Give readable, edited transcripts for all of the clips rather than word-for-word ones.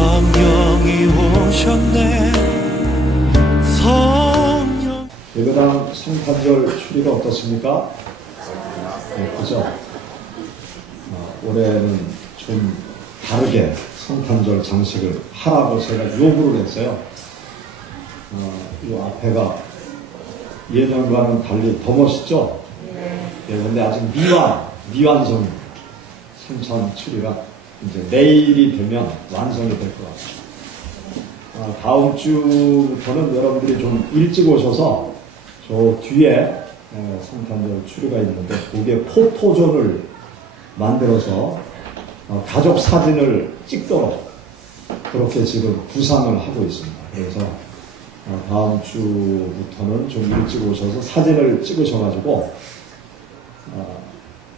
성령이 오셨네. 성령. 예배당 성탄절 추리가 어떻습니까? 네, 그죠? 올해는 좀 다르게 성탄절 장식을 하라고 제가 요구를 했어요. 이 앞에가 예년과는 달리 더 멋있죠? 네, 근데 아직 미완성 성탄 추리가 이제 내일이 되면 완성이 될 것 같아요. 다음 주부터는 여러분들이 좀 일찍 오셔서 저 뒤에 성탄절 추리가 있는데 거기에 포토존을 만들어서 가족 사진을 찍도록 그렇게 지금 구상을 하고 있습니다. 그래서 다음 주부터는 좀 일찍 오셔서 사진을 찍으셔가지고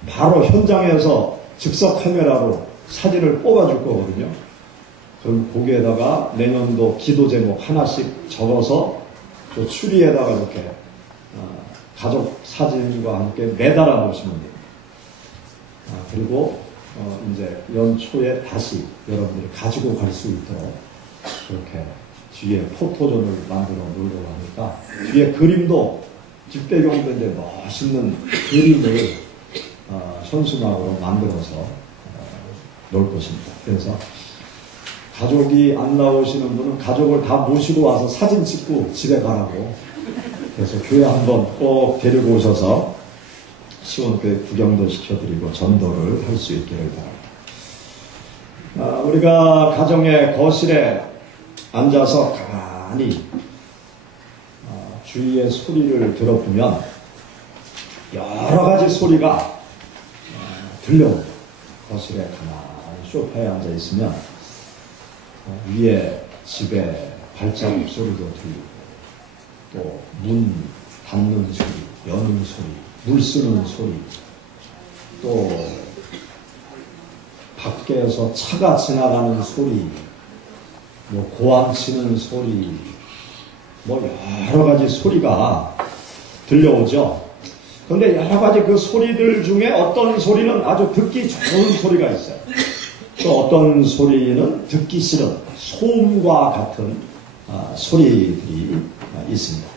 바로 현장에서 즉석 카메라로 사진을 뽑아줄 거거든요. 그럼 거기에다가 내년도 기도 제목 하나씩 적어서 저 추리에다가 이렇게 가족 사진과 함께 매달아 놓으시면 됩니다. 그리고 이제 연초에 다시 여러분들이 가지고 갈 수 있도록 그렇게 뒤에 포토존을 만들어 놓으려고 하니까 뒤에 그림도 뒷배경도 이제 멋있는 그림을 현수막으로 만들어서 놓을 것입니다. 그래서 가족이 안 나오시는 분은 가족을 다 모시고 와서 사진 찍고 집에 가라고. 그래서 교회 한번 꼭 데리고 오셔서 시원교회 구경도 시켜드리고 전도를 할 수 있기를 바랍니다. 우리가 가정의 거실에 앉아서 가만히 주위의 소리를 들어보면 여러 가지 소리가 들려옵니다. 거실에 가만히 소파에 앉아 있으면 위에 집에 발자국 소리도 들리고 또 문 닫는 소리, 여는 소리, 물 쓰는 소리, 또 밖에서 차가 지나가는 소리, 뭐 고함 치는 소리, 뭐 여러 가지 소리가 들려오죠. 그런데 여러 가지 그 소리들 중에 어떤 소리는 아주 듣기 좋은 소리가 있어요. 또 어떤 소리는 듣기 싫은 소음과 같은 소리들이 있습니다.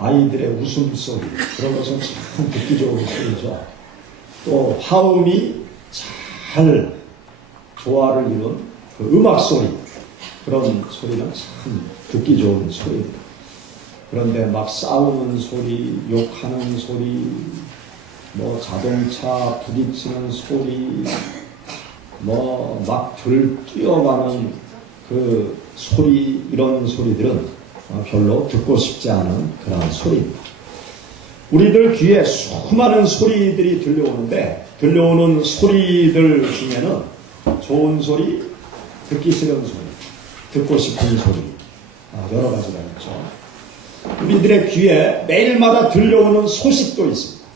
아이들의 웃음소리, 그런 것은 참 듣기 좋은 소리죠. 또 화음이 잘 조화를 이룬 그 음악 소리, 그런 소리는 참 듣기 좋은 소리입니다. 그런데 막 싸우는 소리, 욕하는 소리, 뭐 자동차 부딪히는 소리, 뭐 막 뛰어가는 그 소리, 이런 소리들은 별로 듣고 싶지 않은 그런 소리입니다. 우리들 귀에 수많은 소리들이 들려오는데 들려오는 소리들 중에는 좋은 소리, 듣기 싫은 소리, 듣고 싶은 소리, 여러 가지가 있죠. 우리들의 귀에 매일마다 들려오는 소식도 있습니다.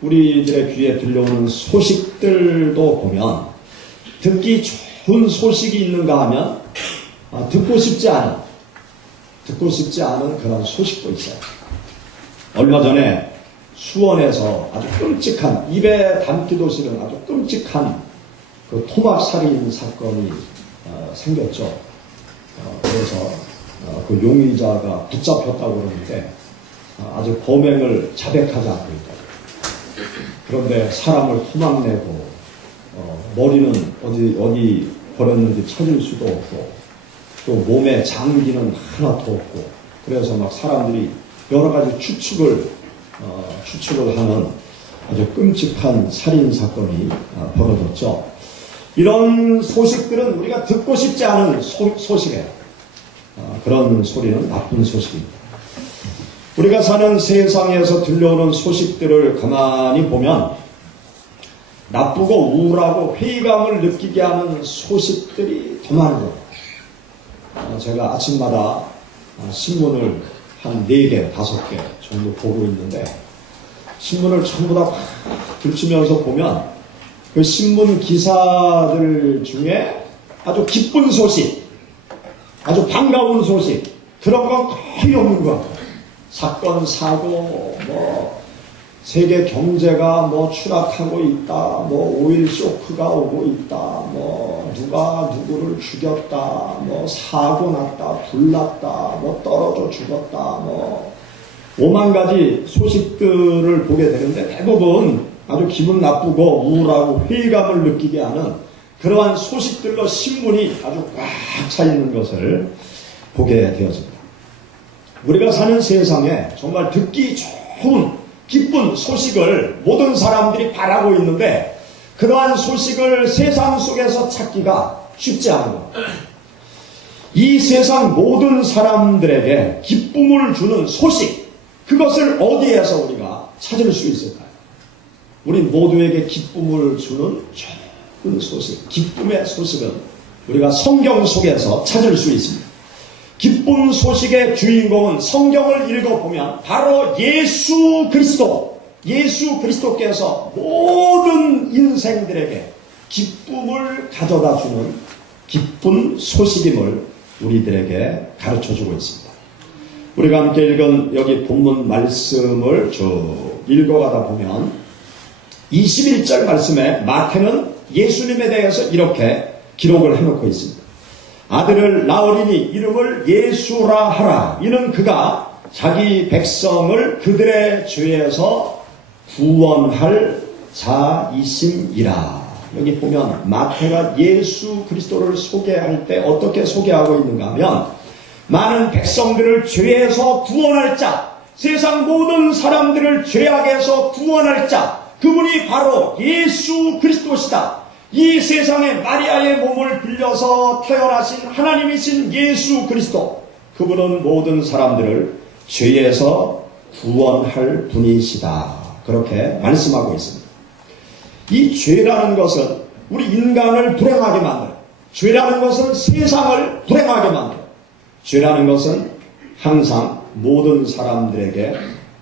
우리들의 귀에 들려오는 소식들도 보면 듣기 좋은 소식이 있는가 하면 듣고 싶지 않은 그런 소식도 있어요. 얼마 전에 수원에서 아주 끔찍한, 입에 담기도 싫은 아주 끔찍한 그 토막살인 사건이 생겼죠. 그래서 그 용의자가 붙잡혔다고 그러는데 아직 범행을 자백하지 않고 있다. 그런데 사람을 토막내고 머리는 어디 버렸는지 찾을 수도 없고 또 몸에 장기는 하나도 없고 그래서 막 사람들이 여러 가지 추측을 하는 아주 끔찍한 살인 사건이 벌어졌죠. 이런 소식들은 우리가 듣고 싶지 않은 소식이에요. 그런 소리는 나쁜 소식입니다. 우리가 사는 세상에서 들려오는 소식들을 가만히 보면 나쁘고 우울하고 회의감을 느끼게 하는 소식들이 더 많은 거예요. 제가 아침마다 신문을 한 4개, 5개 정도 보고 있는데 신문을 전부 다 들추면서 보면 그 신문 기사들 중에 아주 기쁜 소식, 아주 반가운 소식, 그런 건 거의 없는 것 같아요. 사건, 사고, 뭐 세계 경제가 뭐 추락하고 있다, 뭐 오일 쇼크가 오고 있다, 뭐 누가 누구를 죽였다, 뭐 사고 났다, 불났다, 뭐 떨어져 죽었다, 뭐 오만 가지 소식들을 보게 되는데 대부분 아주 기분 나쁘고 우울하고 회의감을 느끼게 하는 그러한 소식들로 신문이 아주 꽉 차 있는 것을 보게 되어집니다. 우리가 사는 세상에 정말 듣기 좋은 기쁜 소식을 모든 사람들이 바라고 있는데 그러한 소식을 세상 속에서 찾기가 쉽지 않은 것. 이 세상 모든 사람들에게 기쁨을 주는 소식, 그것을 어디에서 우리가 찾을 수 있을까요? 우리 모두에게 기쁨을 주는 좋은 소식, 기쁨의 소식은 우리가 성경 속에서 찾을 수 있습니다. 기쁜 소식의 주인공은 성경을 읽어보면 바로 예수 그리스도께서 모든 인생들에게 기쁨을 가져다 주는 기쁜 소식임을 우리들에게 가르쳐주고 있습니다. 우리가 함께 읽은 여기 본문 말씀을 쭉 읽어가다 보면 21절 말씀에 마태는 예수님에 대해서 이렇게 기록을 해놓고 있습니다. 아들을 낳으리니 이름을 예수라 하라. 이는 그가 자기 백성을 그들의 죄에서 구원할 자이심이라. 여기 보면 마태가 예수 그리스도를 소개할 때 어떻게 소개하고 있는가 하면 많은 백성들을 죄에서 구원할 자, 세상 모든 사람들을 죄악에서 구원할 자, 그분이 바로 예수 그리스도시다. 이 세상에 마리아의 몸을 빌려서 태어나신 하나님이신 예수 그리스도, 그분은 모든 사람들을 죄에서 구원할 분이시다. 그렇게 말씀하고 있습니다. 이 죄라는 것은 우리 인간을 불행하게 만들어요. 죄라는 것은 세상을 불행하게 만들어요. 죄라는 것은 항상 모든 사람들에게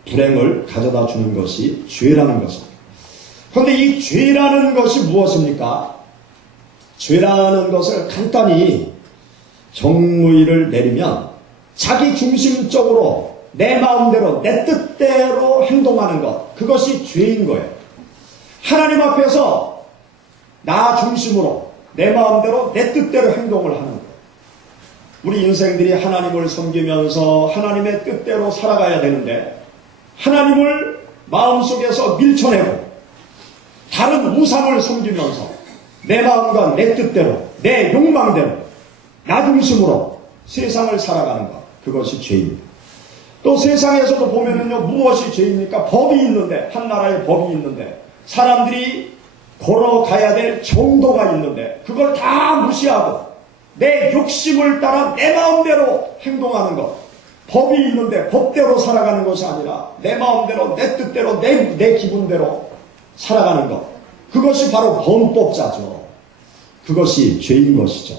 불행을 가져다 주는 것이 죄라는 것입니다. 그런데 이 죄라는 것이 무엇입니까? 죄라는 것을 간단히 정의를 내리면 자기 중심적으로 내 마음대로 내 뜻대로 행동하는 것, 그것이 죄인 거예요. 하나님 앞에서 나 중심으로 내 마음대로 내 뜻대로 행동을 하는 거예요. 우리 인생들이 하나님을 섬기면서 하나님의 뜻대로 살아가야 되는데 하나님을 마음속에서 밀쳐내고 다른 우상을 섬기면서 내 마음과 내 뜻대로, 내 욕망대로, 나 중심으로 세상을 살아가는 것, 그것이 죄입니다. 또 세상에서도 보면은요, 무엇이 죄입니까? 법이 있는데, 한 나라에 법이 있는데, 사람들이 걸어가야 될 정도가 있는데, 그걸 다 무시하고, 내 욕심을 따라 내 마음대로 행동하는 것, 법이 있는데 법대로 살아가는 것이 아니라 내 마음대로, 내 뜻대로, 내 기분대로 살아가는 것, 그것이 바로 범법자죠. 그것이 죄인 것이죠.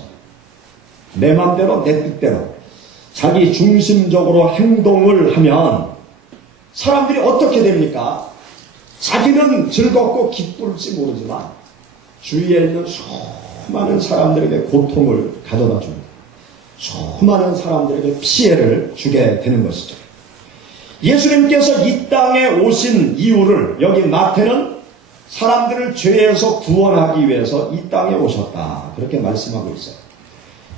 내 마음대로, 내 뜻대로 자기 중심적으로 행동을 하면 사람들이 어떻게 됩니까? 자기는 즐겁고 기쁠지 모르지만 주위에 있는 수많은 사람들에게 고통을 가져다 줍니다. 수많은 사람들에게 피해를 주게 되는 것이죠. 예수님께서 이 땅에 오신 이유를 여기 마태는 사람들을 죄에서 구원하기 위해서 이 땅에 오셨다, 그렇게 말씀하고 있어요.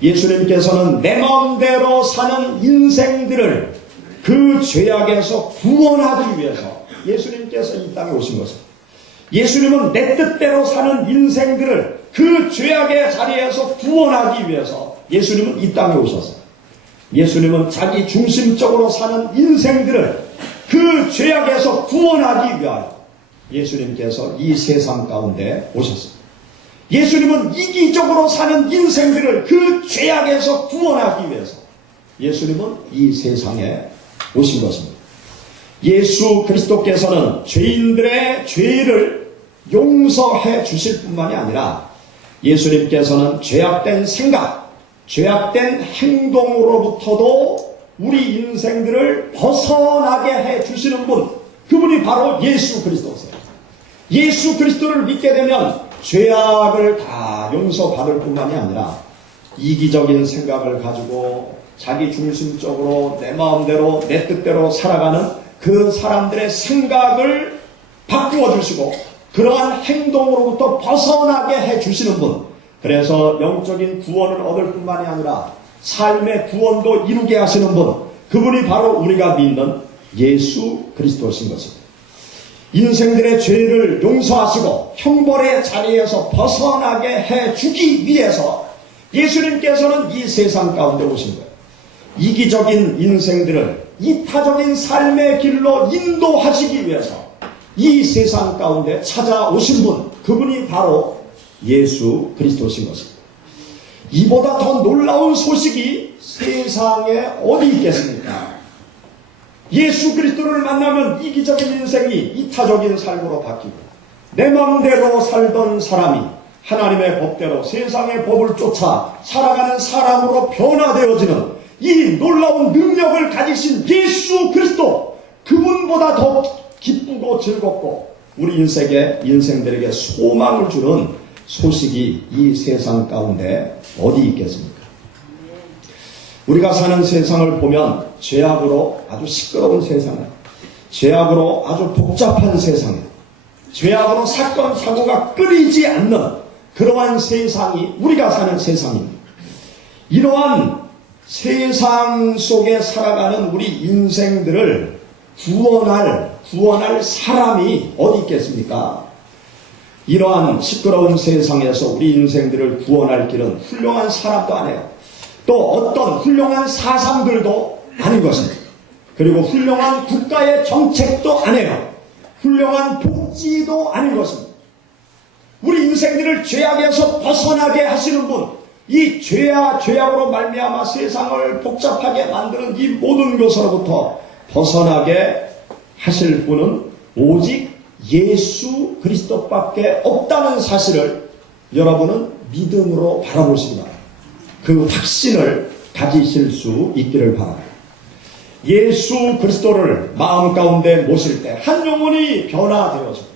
예수님께서는 내 마음대로 사는 인생들을 그 죄악에서 구원하기 위해서 예수님께서 이 땅에 오신 것입니다. 예수님은 내 뜻대로 사는 인생들을 그 죄악의 자리에서 구원하기 위해서 예수님은 이 땅에 오셨어요. 예수님은 자기 중심적으로 사는 인생들을 그 죄악에서 구원하기 위하여 예수님께서 이 세상 가운데 오셨습니다. 예수님은 이기적으로 사는 인생들을 그 죄악에서 구원하기 위해서 예수님은 이 세상에 오신 것입니다. 예수 그리스도께서는 죄인들의 죄를 용서해 주실 뿐만이 아니라 예수님께서는 죄악된 생각, 죄악된 행동으로부터도 우리 인생들을 벗어나게 해 주시는 분, 그분이 바로 예수 그리스도세요. 예수 그리스도를 믿게 되면 죄악을 다 용서받을 뿐만이 아니라 이기적인 생각을 가지고 자기 중심적으로 내 마음대로 내 뜻대로 살아가는 그 사람들의 생각을 바꾸어 주시고 그러한 행동으로부터 벗어나게 해 주시는 분, 그래서 영적인 구원을 얻을 뿐만이 아니라 삶의 구원도 이루게 하시는 분, 그분이 바로 우리가 믿는 예수 그리스도신 것입니다. 인생들의 죄를 용서하시고 형벌의 자리에서 벗어나게 해주기 위해서 예수님께서는 이 세상 가운데 오신 거예요. 이기적인 인생들을 이타적인 삶의 길로 인도하시기 위해서 이 세상 가운데 찾아오신 분, 그분이 바로 예수 그리스도신 것입니다. 이보다 더 놀라운 소식이 세상에 어디 있겠습니까? 예수 그리스도를 만나면 이기적인 인생이 이타적인 삶으로 바뀌고 내 마음대로 살던 사람이 하나님의 법대로 세상의 법을 쫓아 살아가는 사람으로 변화되어지는 이 놀라운 능력을 가지신 예수 그리스도, 그분보다 더 기쁘고 즐겁고 우리 인생들에게 소망을 주는 소식이 이 세상 가운데 어디 있겠습니까? 우리가 사는 세상을 보면 죄악으로 아주 시끄러운 세상이에요. 죄악으로 아주 복잡한 세상이에요. 죄악으로 사건 사고가 끊이지 않는 그러한 세상이 우리가 사는 세상입니다. 이러한 세상 속에 살아가는 우리 인생들을 구원할 사람이 어디 있겠습니까? 이러한 시끄러운 세상에서 우리 인생들을 구원할 길은 훌륭한 사람도 아니에요. 또 어떤 훌륭한 사상들도 아닌 것입니다. 그리고 훌륭한 국가의 정책도 아니에요. 훌륭한 복지도 아닌 것입니다. 우리 인생들을 죄악에서 벗어나게 하시는 분, 이 죄악으로 말미암아 세상을 복잡하게 만드는 이 모든 것으로부터 벗어나게 하실 분은 오직 예수 그리스도밖에 없다는 사실을 여러분은 믿음으로 바라보시기 바랍니다. 그 확신을 가지실 수 있기를 바랍니다. 예수 그리스도를 마음 가운데 모실 때 한 영혼이 변화되어지고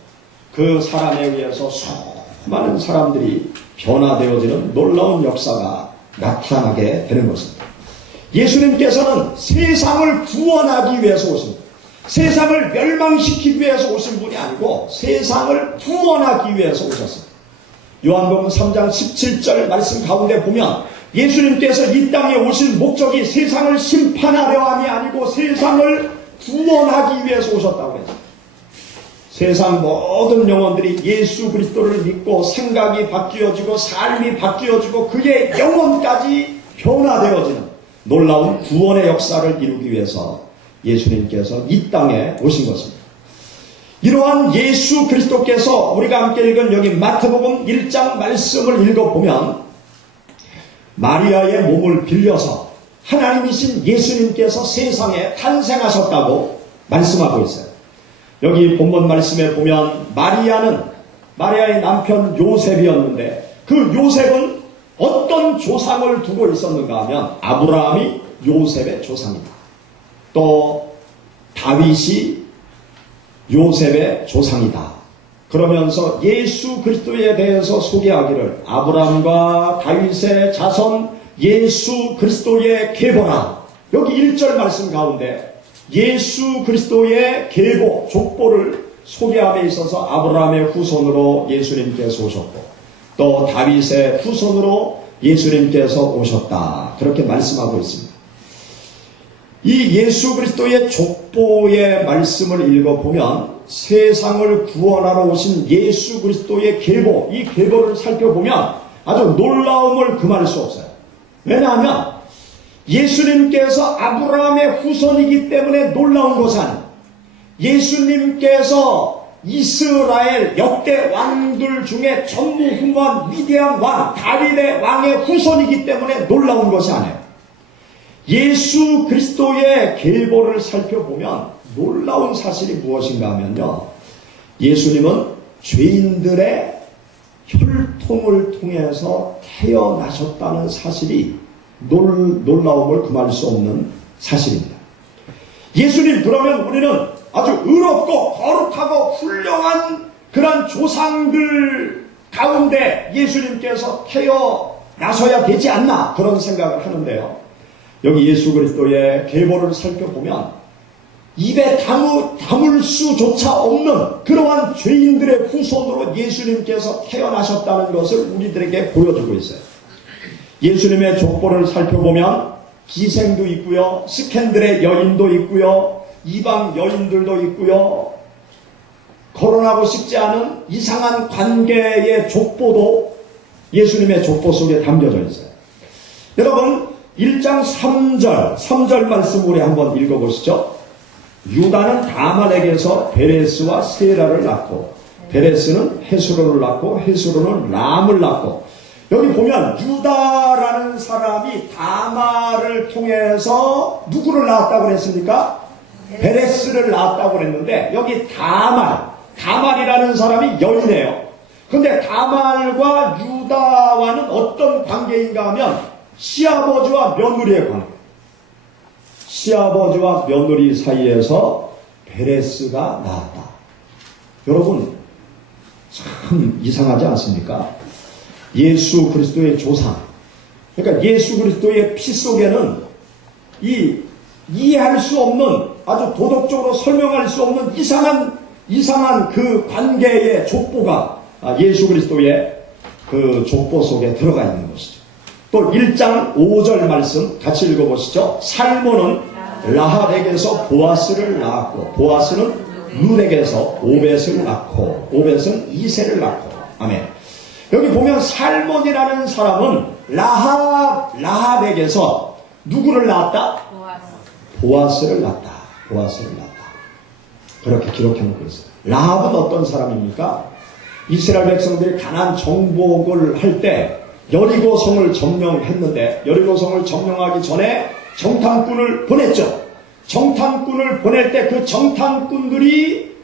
그 사람에 의해서 수많은 사람들이 변화되어지는 놀라운 역사가 나타나게 되는 것입니다. 예수님께서는 세상을 구원하기 위해서 오십니다. 세상을 멸망시키기 위해서 오신 분이 아니고 세상을 구원하기 위해서 오셨습니다. 요한복음 3장 17절 말씀 가운데 보면 예수님께서 이 땅에 오신 목적이 세상을 심판하려 함이 아니고 세상을 구원하기 위해서 오셨다고 했습니다. 세상 모든 영혼들이 예수 그리스도를 믿고 생각이 바뀌어지고 삶이 바뀌어지고 그의 영혼까지 변화되어지는 놀라운 구원의 역사를 이루기 위해서 예수님께서 이 땅에 오신 것입니다. 이러한 예수 그리스도께서 우리가 함께 읽은 여기 마태복음 1장 말씀을 읽어보면 마리아의 몸을 빌려서 하나님이신 예수님께서 세상에 탄생하셨다고 말씀하고 있어요. 여기 본문 말씀에 보면 마리아의 남편 요셉이었는데 그 요셉은 어떤 조상을 두고 있었는가 하면 아브라함이 요셉의 조상이다. 또 다윗이 요셉의 조상이다. 그러면서 예수 그리스도에 대해서 소개하기를 아브라함과 다윗의 자손 예수 그리스도의 계보라. 여기 1절 말씀 가운데 예수 그리스도의 계보, 족보를 소개함에 있어서 아브라함의 후손으로 예수님께서 오셨고 또 다윗의 후손으로 예수님께서 오셨다. 그렇게 말씀하고 있습니다. 이 예수 그리스도의 족보의 말씀을 읽어보면 세상을 구원하러 오신 예수 그리스도의 계보, 이 계보를 살펴보면 아주 놀라움을 금할 수 없어요. 왜냐하면 예수님께서 아브라함의 후손이기 때문에 놀라운 것은 아니에요. 예수님께서 이스라엘 역대 왕들 중에 전무후무한 위대한 왕, 다윗의 왕의 후손이기 때문에 놀라운 것이 아니에요. 예수 그리스도의 계보를 살펴보면 놀라운 사실이 무엇인가 하면요. 예수님은 죄인들의 혈통을 통해서 태어나셨다는 사실이 놀라움을 금할 수 없는 사실입니다. 예수님, 그러면 우리는 아주 의롭고 거룩하고 훌륭한 그런 조상들 가운데 예수님께서 태어나셔야 되지 않나 그런 생각을 하는데요. 여기 예수 그리스도의 계보를 살펴보면 입에 담을 수조차 없는 그러한 죄인들의 후손으로 예수님께서 태어나셨다는 것을 우리들에게 보여주고 있어요. 예수님의 족보를 살펴보면 기생도 있고요, 스캔들의 여인도 있고요, 이방 여인들도 있고요, 거론하고 싶지 않은 이상한 관계의 족보도 예수님의 족보 속에 담겨져 있어요. 여러분 1장 3절 말씀 우리 한번 읽어보시죠. 유다는 다말에게서 베레스와 세라를 낳고, 베레스는 헤스로를 낳고, 헤스로는 람을 낳고, 여기 보면 유다라는 사람이 다말을 통해서 누구를 낳았다고 그랬습니까? 베레스를 낳았다고 그랬는데, 여기 다말이라는 사람이 여인이에요. 근데 다말과 유다와는 어떤 관계인가 하면 시아버지와 며느리의 관계. 시아버지와 며느리 사이에서 베레스가 나왔다. 여러분 참 이상하지 않습니까? 예수 그리스도의 조상, 그러니까 예수 그리스도의 피 속에는 이해할 수 없는, 아주 도덕적으로 설명할 수 없는 이상한 그 관계의 족보가 예수 그리스도의 그 족보 속에 들어가 있는 것이죠. 또 1장 5절 말씀 같이 읽어보시죠. 살몬은 라합에게서 보아스를 낳았고, 보아스는 룻에게서 오벳을 낳고, 오벳은 이세를 낳고. 아멘. 여기 보면 살몬이라는 사람은 라합에게서 누구를 낳았다? 보아스를 낳았다. 보아스를 낳았다. 그렇게 기록해 놓고 있어요. 라합은 어떤 사람입니까? 이스라엘 백성들이 가나안 정복을 할 때 여리고성을 점령했는데, 여리고성을 점령하기 전에 정탐꾼을 보냈죠. 정탐꾼을 보낼 때 그 정탐꾼들이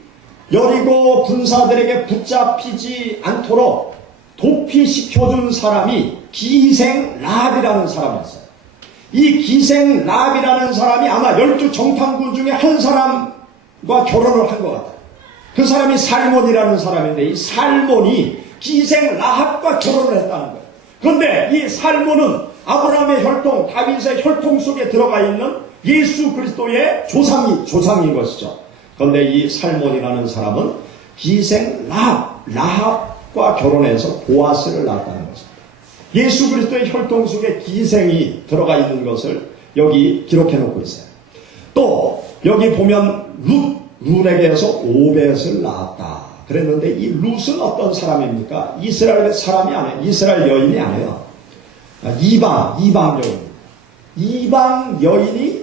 여리고 군사들에게 붙잡히지 않도록 도피시켜준 사람이 기생 라합이라는 사람이었어요. 이 기생 라합이라는 사람이 아마 12 정탐꾼 중에 한 사람과 결혼을 한 것 같아요. 그 사람이 살몬이라는 사람인데, 이 살몬이 기생 라합과 결혼을 했다는 거예요. 그런데 이 살몬은 아브라함의 혈통, 다윗의 혈통 속에 들어가 있는 예수 그리스도의 조상인 것이죠. 그런데 이 살몬이라는 사람은 기생 라합과 결혼해서 보아스를 낳았다는 것입니다. 예수 그리스도의 혈통 속에 기생이 들어가 있는 것을 여기 기록해 놓고 있어요. 또 여기 보면 룻에게서 오벳을 낳았다 그랬는데, 이 룻은 어떤 사람입니까? 이스라엘 사람이 아니에요. 이스라엘 여인이 아니에요. 이방 여인. 이방 여인이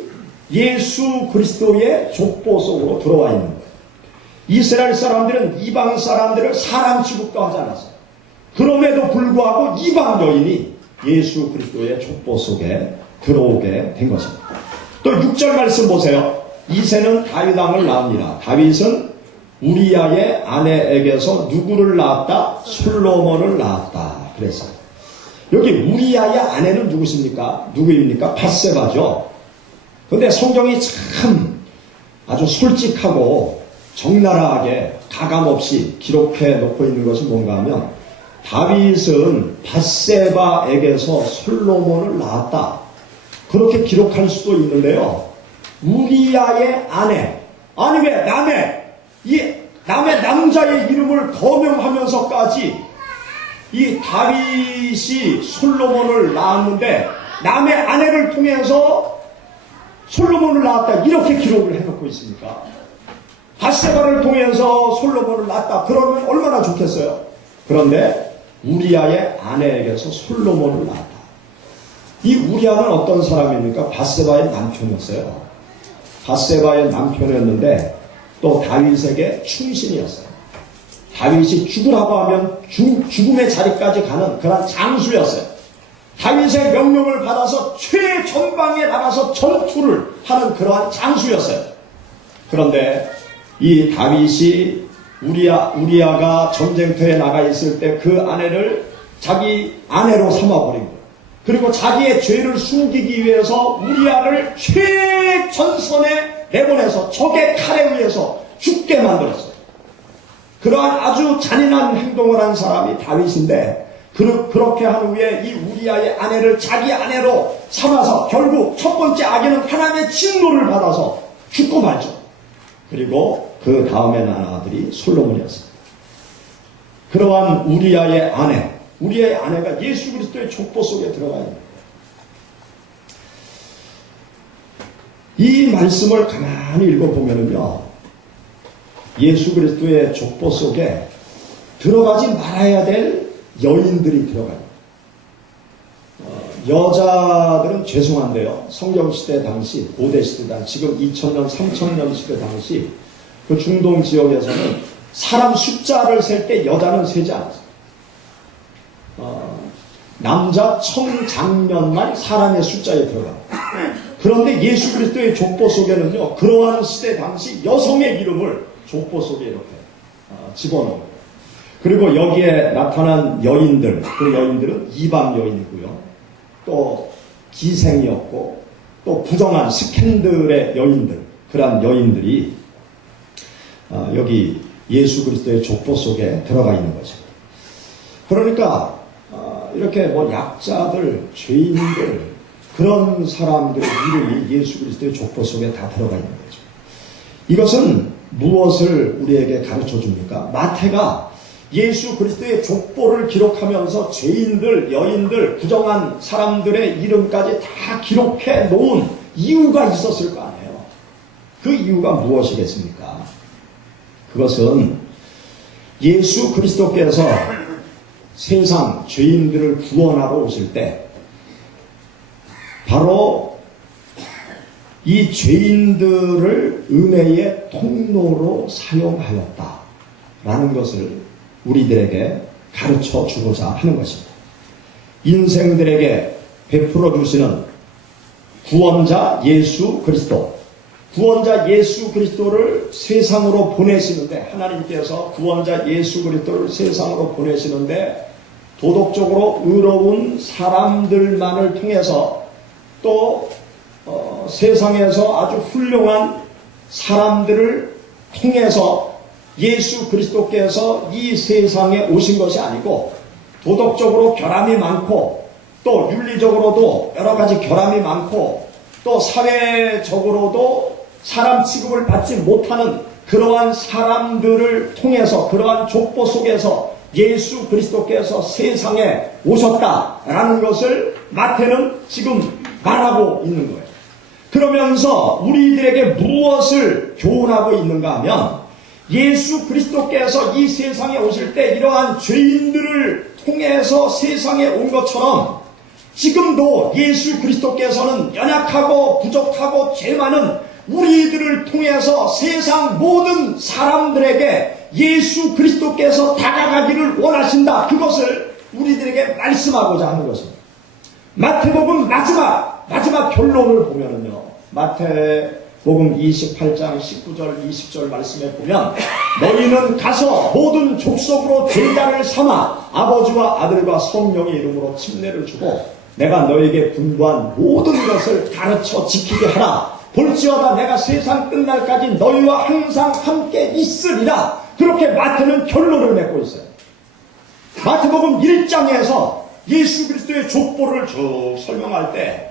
예수 그리스도의 족보 속으로 들어와 있는 거예요. 이스라엘 사람들은 이방 사람들을 사람 취급도 하지 않았어요. 그럼에도 불구하고 이방 여인이 예수 그리스도의 족보 속에 들어오게 된 것입니다. 또 6절 말씀 보세요. 이새는 다윗 왕을 낳으니라. 다윗은 우리야의 아내에게서 누구를 낳았다? 솔로몬을 낳았다. 그래서 여기 우리야의 아내는 누구입니까? 밧세바죠. 그런데 성경이 참 아주 솔직하고 적나라하게 가감없이 기록해 놓고 있는 것이 뭔가 하면, 다윗은 밧세바에게서 솔로몬을 낳았다. 그렇게 기록할 수도 있는데요. 우리야의 아내, 아니 왜 남의 남자의 이름을 거명하면서까지 이 다윗이 솔로몬을 낳았는데 남의 아내를 통해서 솔로몬을 낳았다, 이렇게 기록을 해놓고 있습니까? 밧세바를 통해서 솔로몬을 낳았다 그러면 얼마나 좋겠어요. 그런데 우리야의 아내에게서 솔로몬을 낳았다. 이 우리야는 어떤 사람입니까? 밧세바의 남편이었어요. 밧세바의 남편이었는데 또 다윗에게 충신이었어요. 다윗이 죽으라고 하면 죽음의 자리까지 가는 그런 장수였어요. 다윗의 명령을 받아서 최전방에 나가서 전투를 하는 그러한 장수였어요. 그런데 이 다윗이 우리야가 전쟁터에 나가 있을 때 그 아내를 자기 아내로 삼아버린 거예요. 그리고 자기의 죄를 숨기기 위해서 우리야를 최전선에 내보내서 적의 칼에 의해서 죽게 만들었어요. 그러한 아주 잔인한 행동을 한 사람이 다윗인데, 그렇게 한 후에 이 우리야의 아내를 자기 아내로 삼아서 결국 첫 번째 아기는 하나님의 진노를 받아서 죽고 말죠. 그리고 그 다음에 난 아들이 솔로몬이었습니다. 그러한 우리아의 아내가 예수 그리스도의 족보 속에 들어가 있는 거예요. 이 말씀을 가만히 읽어보면요, 예수 그리스도의 족보 속에 들어가지 말아야 될 여인들이 들어가요. 여자들은 죄송한데요, 성경시대 당시, 고대시대 당시, 지금 2000년, 3000년 시대 당시 그 중동 지역에서는 사람 숫자를 셀 때 여자는 세지 않았어요. 남자 청장년만 사람의 숫자에 들어갑니다. 그런데 예수 그리스도의 족보 속에는요, 그러한 시대 당시 여성의 이름을 족보 속에 이렇게 집어넣은 거예요. 그리고 여기에 나타난 여인들, 그 여인들은 이방 여인이고요, 또 기생이었고, 또 부정한 스캔들의 여인들, 그러한 여인들이 여기 예수 그리스도의 족보 속에 들어가 있는 것입니다. 그러니까 이렇게 뭐 약자들, 죄인들, 그런 사람들의 이름이 예수 그리스도의 족보 속에 다 들어가 있는 거죠. 이것은 무엇을 우리에게 가르쳐 줍니까? 마태가 예수 그리스도의 족보를 기록하면서 죄인들, 여인들, 부정한 사람들의 이름까지 다 기록해 놓은 이유가 있었을 거 아니에요. 그 이유가 무엇이겠습니까? 그것은 예수 그리스도께서 세상 죄인들을 구원하러 오실 때 바로 이 죄인들을 은혜의 통로로 사용하였다라는 것을 우리들에게 가르쳐 주고자 하는 것입니다. 인생들에게 베풀어 주시는 구원자 예수 그리스도, 구원자 예수 그리스도를 세상으로 보내시는데, 하나님께서 구원자 예수 그리스도를 세상으로 보내시는데 도덕적으로 의로운 사람들만을 통해서, 또 세상에서 아주 훌륭한 사람들을 통해서 예수 그리스도께서 이 세상에 오신 것이 아니고, 도덕적으로 결함이 많고 또 윤리적으로도 여러 가지 결함이 많고 또 사회적으로도 사람 취급을 받지 못하는 그러한 사람들을 통해서, 그러한 족보 속에서 예수 그리스도께서 세상에 오셨다라는 것을 마태는 지금 말하고 있는 거예요. 그러면서 우리들에게 무엇을 교훈하고 있는가 하면, 예수 그리스도께서 이 세상에 오실 때 이러한 죄인들을 통해서 세상에 온 것처럼 지금도 예수 그리스도께서는 연약하고 부족하고 죄 많은 우리들을 통해서 세상 모든 사람들에게 예수 그리스도께서 다가가기를 원하신다. 그것을 우리들에게 말씀하고자 하는 것입니다. 마태복음 마지막 결론을 보면은요, 마태복음 28장 19절 20절 말씀에 보면, 너희는 가서 모든 족속으로 제자를 삼아 아버지와 아들과 성령의 이름으로 침례를 주고 내가 너에게 분부한 모든 것을 가르쳐 지키게 하라. 볼지어다 내가 세상 끝날까지 너희와 항상 함께 있으리라. 그렇게 마태는 결론을 맺고 있어요. 마태복음 1장에서 예수 그리스도의 족보를 쭉 설명할 때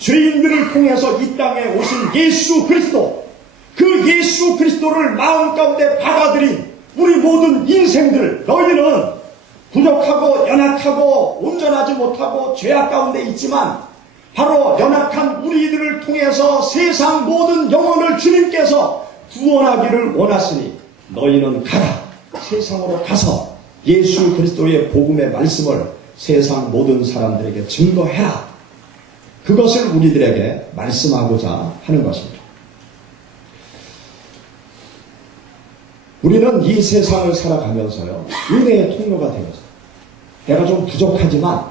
죄인들을 통해서 이 땅에 오신 예수 그리스도, 그 예수 그리스도를 마음 가운데 받아들인 우리 모든 인생들, 너희는 부족하고 연약하고 온전하지 못하고 죄악 가운데 있지만 바로 연약한 우리들을 통해서 세상 모든 영혼을 주님께서 구원하기를 원하시니 너희는 가라. 세상으로 가서 예수 그리스도의 복음의 말씀을 세상 모든 사람들에게 증거해라. 그것을 우리들에게 말씀하고자 하는 것입니다. 우리는 이 세상을 살아가면서요, 은혜의 통로가 되어져요. 내가 좀 부족하지만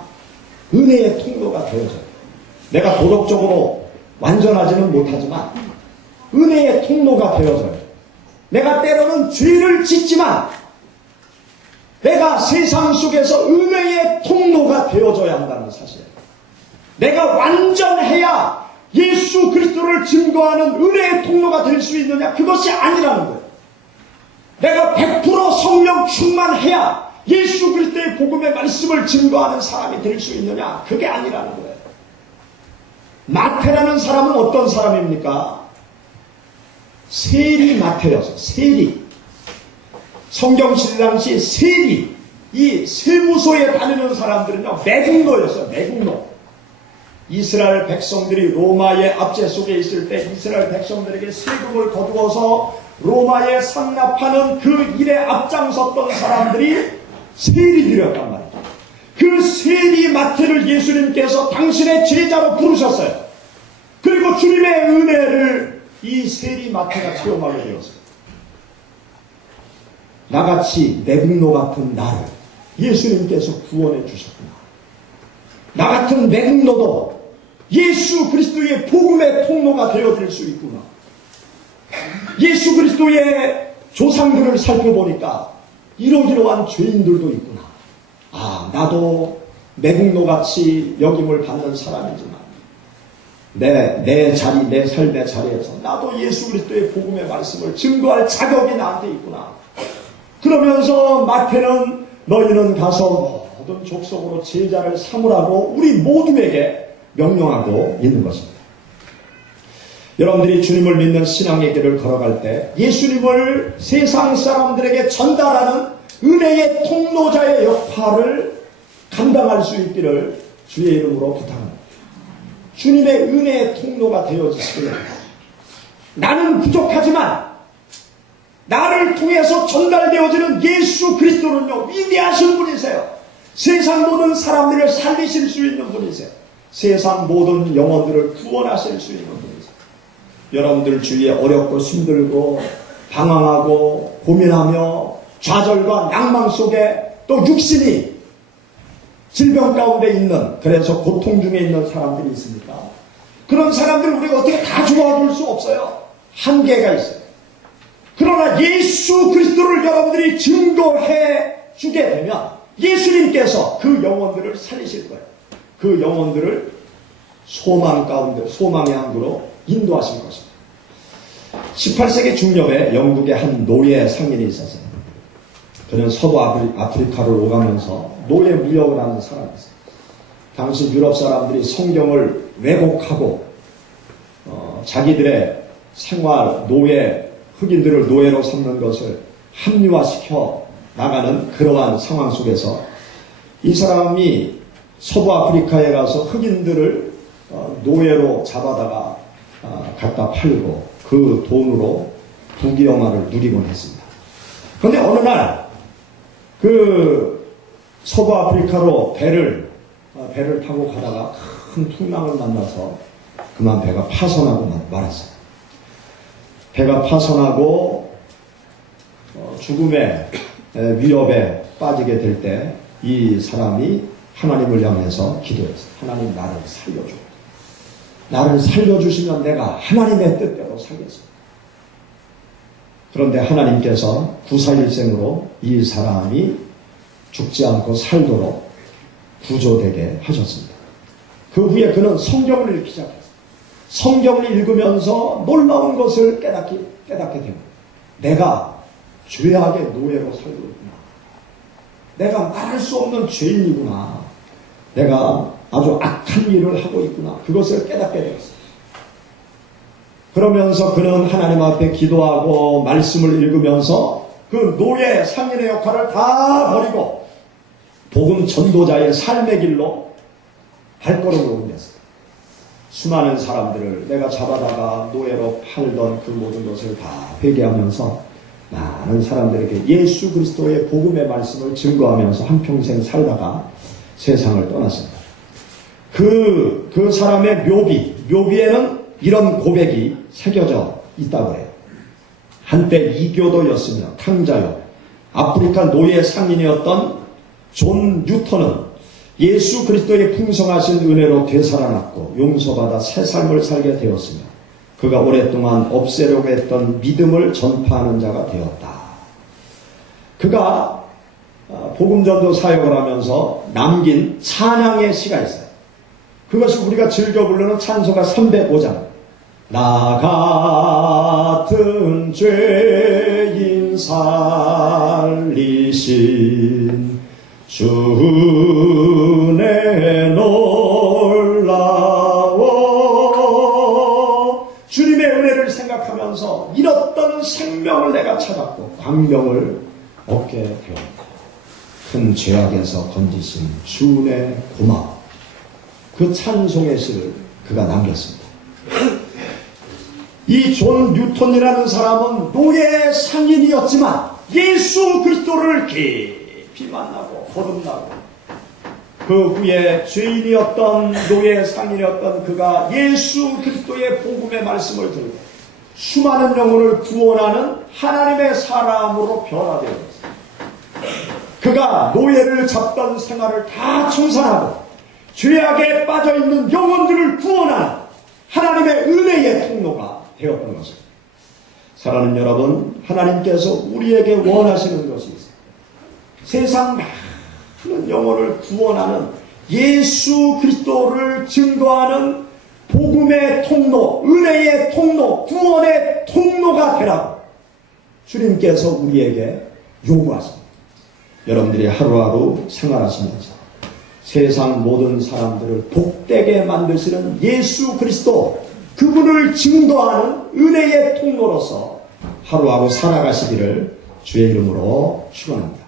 은혜의 통로가 되어져요. 내가 도덕적으로 완전하지는 못하지만 은혜의 통로가 되어져요. 내가 때로는 죄를 짓지만 내가 세상 속에서 은혜의 통로가 되어져야 한다는 사실이에요. 내가 완전해야 예수 그리스도를 증거하는 은혜의 통로가 될 수 있느냐? 그것이 아니라는 거예요. 내가 100% 성령 충만해야 예수 그리스도의 복음의 말씀을 증거하는 사람이 될 수 있느냐? 그게 아니라는 거예요. 마태라는 사람은 어떤 사람입니까? 세리 마태여서 세리. 성경 신랑시 세리. 이 세무소에 다니는 사람들은요, 매국노였어요. 매국노. 이스라엘 백성들이 로마의 압제 속에 있을 때 이스라엘 백성들에게 세금을 거두어서 로마에 상납하는 그 일에 앞장섰던 사람들이 세리들이었단 말이죠. 그 세리 마태를 예수님께서 당신의 제자로 부르셨어요. 그리고 주님의 은혜를 이 세리 마태가 체험하게 되었어요. 나같이 매국노 같은 나를 예수님께서 구원해 주셨구나. 나 같은 매국노도 예수 그리스도의 복음의 통로가 되어질 수 있구나. 예수 그리스도의 조상들을 살펴보니까 이러이러한 죄인들도 있구나. 아, 나도 매국노같이 여김을 받는 사람이지만 내 자리, 내 삶의 자리에서 나도 예수 그리스도의 복음의 말씀을 증거할 자격이 나한테 있구나. 그러면서 마태는 너희는 가서 모든 족속으로 제자를 삼으라고 우리 모두에게 명령하고 있는 것입니다. 여러분들이 주님을 믿는 신앙의 길을 걸어갈 때 예수님을 세상 사람들에게 전달하는 은혜의 통로자의 역할을 감당할 수 있기를 주의 이름으로 부탁합니다. 주님의 은혜의 통로가 되어주시기를. 나는 부족하지만 나를 통해서 전달되어지는 예수 그리스도는요, 위대하신 분이세요. 세상 모든 사람들을 살리실 수 있는 분이세요. 세상 모든 영혼들을 구원하실 수 있는 분이세요. 여러분들 주위에 어렵고 힘들고 방황하고 고민하며 좌절과 낭망 속에 또 육신이 질병 가운데 있는, 그래서 고통 중에 있는 사람들이 있습니까? 그런 사람들을 우리가 어떻게 다 도와줄 수 없어요. 한계가 있어요. 그러나 예수 그리스도를 여러분들이 증거해 주게 되면 예수님께서 그 영혼들을 살리실 거예요. 그 영혼들을 소망 가운데, 소망의 항구로 인도하실 것입니다. 18세기 중엽에 영국의 한 노예 상인이 있었어요. 그는 서부 아프리카를 오가면서 노예 무역을 하는 사람이었어요. 당시 유럽 사람들이 성경을 왜곡하고 자기들의 생활, 노예, 흑인들을 노예로 삼는 것을 합리화시켜 나가는 그러한 상황 속에서 이 사람이 서부 아프리카에 가서 흑인들을 노예로 잡아다가 갖다 팔고 그 돈으로 부귀영화를 누리곤 했습니다. 그런데 어느 날 그 서부 아프리카로 배를 타고 가다가 큰 풍랑을 만나서 그만 배가 파손하고 말았어요. 배가 파손하고 죽음의 위협에 빠지게 될 때 이 사람이 하나님을 향해서 기도했어요. 하나님, 나를 살려줘. 나를 살려주시면 내가 하나님의 뜻대로 살겠습니다. 그런데 하나님께서 구사일생으로 이 사람이 죽지 않고 살도록 구조되게 하셨습니다. 그 후에 그는 성경을 읽기 시작했어요. 성경을 읽으면서 놀라운 것을 깨닫게 됩니다. 내가 죄악의 노예로 살고 있구나. 내가 말할 수 없는 죄인이구나. 내가 아주 악한 일을 하고 있구나. 그것을 깨닫게 되었어요. 그러면서 그는 하나님 앞에 기도하고 말씀을 읽으면서 그 노예 상인의 역할을 다 버리고 복음 전도자의 삶의 길로 발걸음을 옮겼어요. 수많은 사람들을 내가 잡아다가 노예로 팔던 그 모든 것을 다 회개하면서 많은 사람들에게 예수 그리스도의 복음의 말씀을 증거하면서 한평생 살다가 세상을 떠났습니다. 그 사람의 묘비에는 이런 고백이 새겨져 있다고 해요. 한때 이교도였으며 탕자요 아프리카 노예 상인이었던 존 뉴턴은 예수 그리스도의 풍성하신 은혜로 되살아났고 용서받아 새 삶을 살게 되었으며 그가 오랫동안 없애려고 했던 믿음을 전파하는 자가 되었다. 그가 복음전도 사역을 하면서 남긴 찬양의 시가 있어요. 그것이 우리가 즐겨 부르는 찬송가 305장. 나 같은 죄인 살리신 주의 놀라워. 주님의 은혜를 생각하면서 이렇게 찾았고 광명을 얻게 되었다. 큰 죄악에서 건지신 주은혜 고마워. 그 찬송의 시를 그가 남겼습니다. 이 존 뉴턴이라는 사람은 노예 상인이었지만 예수 그리스도를 깊이 만나고 거듭나고 그 후에 죄인이었던 노예 상인이었던 그가 예수 그리스도의 복음의 말씀을 들고 수많은 영혼을 구원하는 하나님의 사람으로 변화되었습니다. 그가 노예를 잡던 생활을 다 청산하고 죄악에 빠져있는 영혼들을 구원하는 하나님의 은혜의 통로가 되었던 것입니다. 사랑하는 여러분, 하나님께서 우리에게 원하시는 것이 있습니다. 세상 많은 영혼을 구원하는 예수 그리스도를 증거하는 복음의 통로, 은혜의 통로, 구원의 통로가 되라고 주님께서 우리에게 요구하십니다. 여러분들이 하루하루 생활하시면서 세상 모든 사람들을 복되게 만드시는 예수 그리스도, 그분을 증거하는 은혜의 통로로서 하루하루 살아가시기를 주의 이름으로 축원합니다.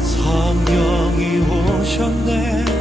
성령이 오셨네.